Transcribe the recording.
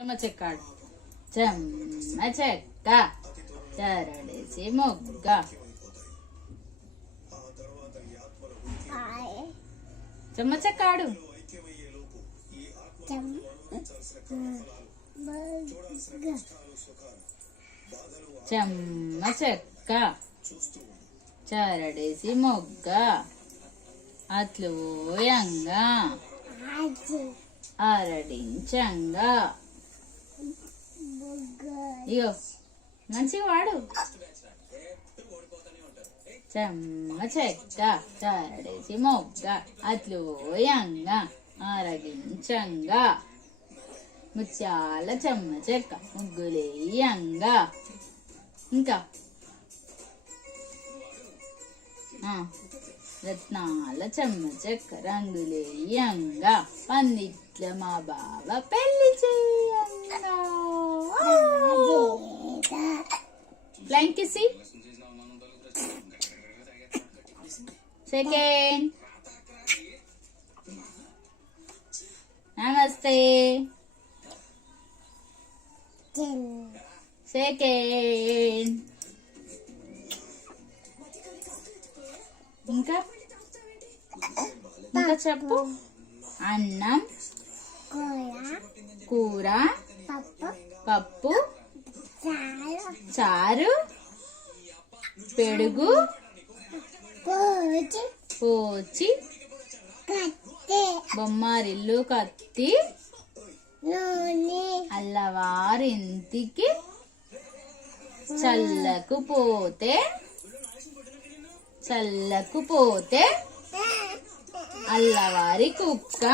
చెక్కాడు చెమ్మ చెక్క చరడేసి మొగ్గ చెమ్మ చెక్కాడు చెమ్మ చెక్క చరడేసి మొగ్గ అట్లూయంగా ఆరడించంగా ఇగో మంచిగా వాడు చెమ్మ చెక్క చరడేసి మొగ్గ అట్లూయంగా ఆరగించంగా ముత్యాల చెమ్మ చెక్క ముగ్గులేయంగా ఇంకా రత్నాల చెమ్మ చెక్క రంగులేయంగా పందిట్ల మా బావ పెళ్లి చేయంగా ఫ్లైంగ్ కిసి సెకండ్ నమస్తే సెకండ్ ఇంకా ఇంకా చెప్పు అన్నం కూర పప్పు చారు పెరుగు పోచి బొమ్మారిల్లు కత్తి అల్లవారింటికి చల్లకు పోతే అల్లవారి కుక్క